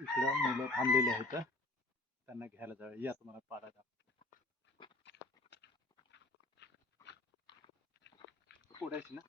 इकडं मुलं थांबलेली आहेत. त्यांना घ्यायला जाऊया. या तुम्हाला पाडा पुढायची ना.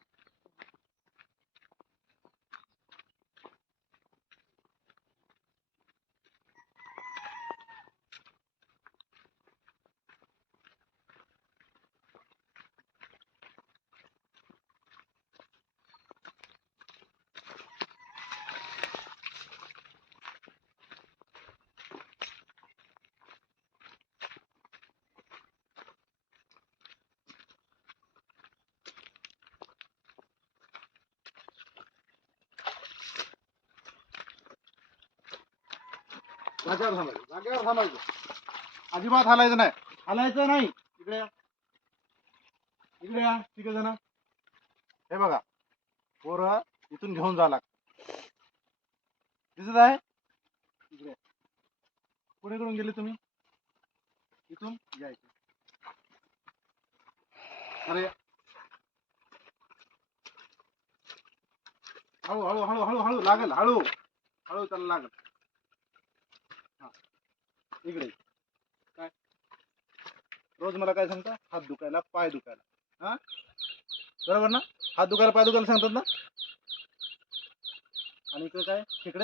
जागेवर थांबायचं जागेवर थांबायचं. अजिबात हालायचं नाही. हालायचं नाही. इकडे या. इकडे या तिघ जण हे बघा पोरं इथून घेऊन जा लागत दिसत आहे? इकडे कडून गेले तुम्ही? इथून यायचे. अरे या. हळू हळू हळू हळू हळू लागल हळू. हळू त्याला लागल. इकडे. रोज मला काय सांगता? हात पाय दुखायला. हा? बरोबर ना? हात दुखायला, पाय दुखायला सांगतात ना? इकडे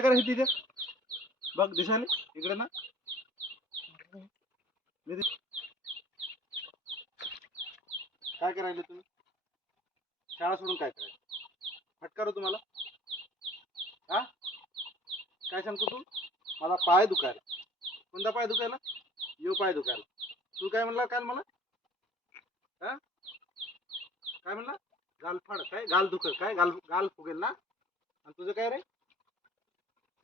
का हे तिथे? बघ इकडे ना? मी काय करायले तुम्ही? शाळा सोडून हा? काय सांगतो तू मला पाय दुखायला. कोणता पाय दुखायला? यो पाय दुखायला. तू काय म्हणला काल मला? हा? काय म्हणला? गाल फाड. काय? गाल दुख काय? गाल गाल फुगेल ना? आणि तुझं काय रे?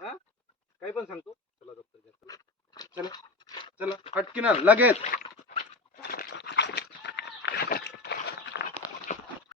हा? काय पण सांगतो. चला डॉक्टर चला. चला. चला. फटकीनं. लगेच.